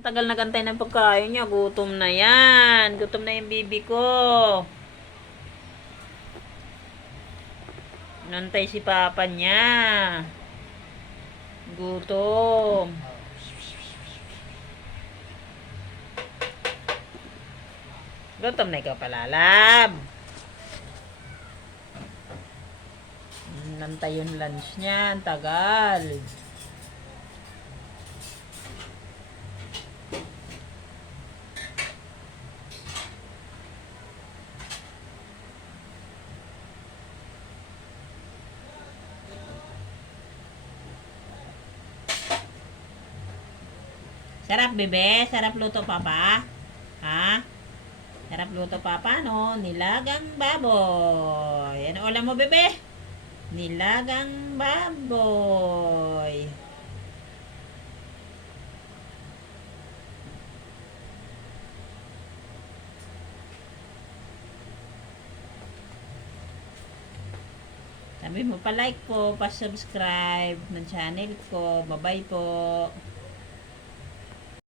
Ang tagal nagantay ng pagkain niya. Gutom na yan. Gutom na yung bibi ko. Nantay si papa niya. Gutom. Gutom na ikaw palalab. Nantay yung lunch niya. Ang tagal. Sarap, bebe? Sarap luto, papa? Ha? Sarap luto, papa, no? Nilagang baboy. Ano ulam mo, bebe? Nilagang baboy. Sabi mo pa-like po, pa-subscribe ng channel ko. Bye-bye po.